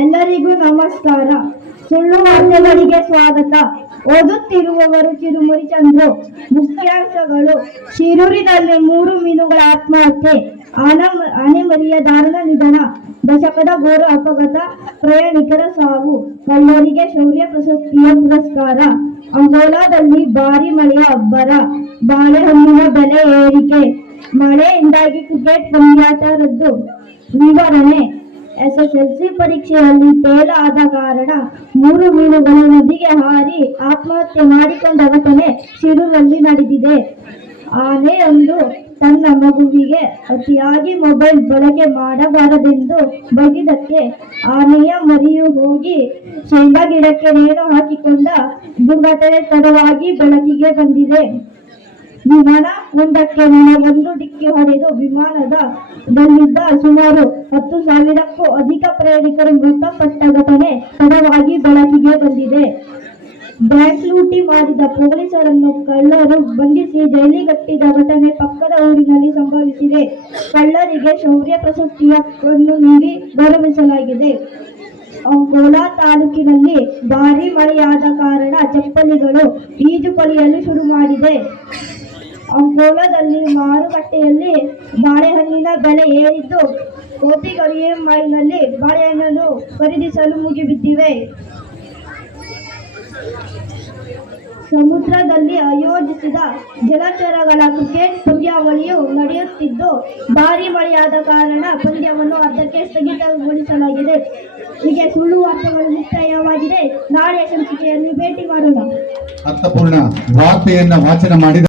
ಎಲ್ಲರಿಗೂ ನಮಸ್ಕಾರ. ಸುಳ್ಳು ವಾರ್ತೆಗಳಿಗೆ ಸ್ವಾಗತ. ಓದುತ್ತಿರುವವರು ಚಿರುಮುರಿ ಚಂದ್ರು. ಮುಖ್ಯಾಂಶಗಳು: ಶಿರೂರಿನಲ್ಲಿ 3 ಮೀನುಗಳ ಆತ್ಮಹತ್ಯೆ, ಆನೆಮರಿಯ ದಾರುಣ ನಿಧನ, ದಶಕದ ಘೋರ ಅಪಘಾತ, ಪ್ರಯಾಣಿಕರ ಸಾವು, ಕಳ್ಳರಿಗೆ ಶೌರ್ಯ ಪ್ರಶಸ್ತಿಯ ಪುರಸ್ಕಾರ, ಅಂಗೋಲಾದಲ್ಲಿ ಭಾರಿ ಮಳೆಯ ಅಬ್ಬರ, ಬಾಳೆಹಣ್ಣಿನ ಬೆಲೆ ಏರಿಕೆ, ಮಳೆಯಿಂದಾಗಿ ಕ್ರಿಕೆಟ್ ಪಂದ್ಯಾಟ ರದ್ದು. ವಿವರಣೆ: ಎಸ್ಎಸ್ಎಲ್ಸಿ ಪರೀಕ್ಷೆಯಲ್ಲಿ ಫೇಲ್ ಆದ ಕಾರಣ 3 ಮೀನುಗಳು ನದಿಗೆ ಹಾರಿ ಆತ್ಮಹತ್ಯೆ ಮಾಡಿಕೊಂಡ ಘಟನೆ ಶಿರೂರಿನಲ್ಲಿ ನಡೆದಿದೆ. ಆನೆಯೊಂದು ತನ್ನ ಮಗುವಿಗೆ ಅತಿಯಾಗಿ ಮೊಬೈಲ್ ಬಳಕೆ ಮಾಡಬಾರದೆಂದು ಬೈದಿದ್ದಕ್ಕೆ ಆನೆಯ ಮರಿಯು ಹೋಗಿ ಶೇಂಗಾ ಗಿಡಕ್ಕೆ ನೇಣು ಹಾಕಿಕೊಂಡ ದುರ್ಘಟನೆ ತಡವಾಗಿ ಬೆಳಕಿಗೆ ಬಂದಿದೆ. ವಿಮಾನ ಒಂದಕ್ಕೆ ಒಂದು ಡಿಕ್ಕಿ ಹೊಡೆದು ವಿಮಾನದಲ್ಲಿದ್ದ ಸುಮಾರು 10,000ಕ್ಕೂ ಅಧಿಕ ಪ್ರಯಾಣಿಕರು ಮೃತಪಟ್ಟ ಘಟನೆ ತಡವಾಗಿ ಬೆಳಕಿಗೆ ಬಂದಿದೆ. ಬ್ಯಾಂಕ್ ಲೂಟಿ ಮಾಡಿದ ಪೊಲೀಸರನ್ನು ಕಳ್ಳರು ಬಂಧಿಸಿ ಜೈಲಿಗಟ್ಟಿದ ಘಟನೆ ಪಕ್ಕದ ಊರಿನಲ್ಲಿ ಸಂಭವಿಸಿದೆ. ಕಳ್ಳರಿಗೆ ಶೌರ್ಯ ಪ್ರಶಸ್ತಿಯನ್ನು ನೀಡಿ ಗೌರವಿಸಲಾಗಿದೆ. ಅಂಕೋಲಾ ತಾಲೂಕಿನಲ್ಲಿ ಭಾರೀ ಮಳೆಯಾದ ಕಾರಣ ಚಪ್ಪಲಿಗಳು ಈಜು ಕಲಿಯಲು ಶುರು ಮಾಡಿದೆ. ಅಂಕೋಲಾದಲ್ಲಿ ಮಾರುಕಟ್ಟೆಯಲ್ಲಿ ಬಾಳೆಹಣ್ಣಿನ ಬೆಲೆ ಏರಿದ್ದು, ಕೋತಿಗಳು ಇಎಂಐನಲ್ಲಿ ಬಾಳೆಹಣ್ಣನ್ನು ಖರೀದಿಸಲು ಮುಗಿಬಿದ್ದಿವೆ. ಸಮುದ್ರದಲ್ಲಿ ಆಯೋಜಿಸಿದ ಜಲಚರಗಳ ಕ್ರಿಕೆಟ್ ಪಂದ್ಯಾವಳಿಯು ನಡೆಯುತ್ತಿದ್ದು, ಭಾರೀ ಮಳೆಯಾದ ಕಾರಣ ಪಂದ್ಯವನ್ನು ಅರ್ಧಕ್ಕೆ ಸ್ಥಗಿತಗೊಳಿಸಲಾಗಿದೆ. ಹೀಗೆ ಸುಳ್ಳು ವಾರ್ತೆಗಳು ಮುಕ್ತಾಯವಾಗಿದೆ. ನಾಳೆಯ ಸಂಚಿಕೆಯಲ್ಲಿ ಭೇಟಿ ಮಾಡೋಣ. ಅರ್ಥಪೂರ್ಣ ವಾರ್ತೆಯನ್ನ ವಾಚನ ಮಾಡಿದ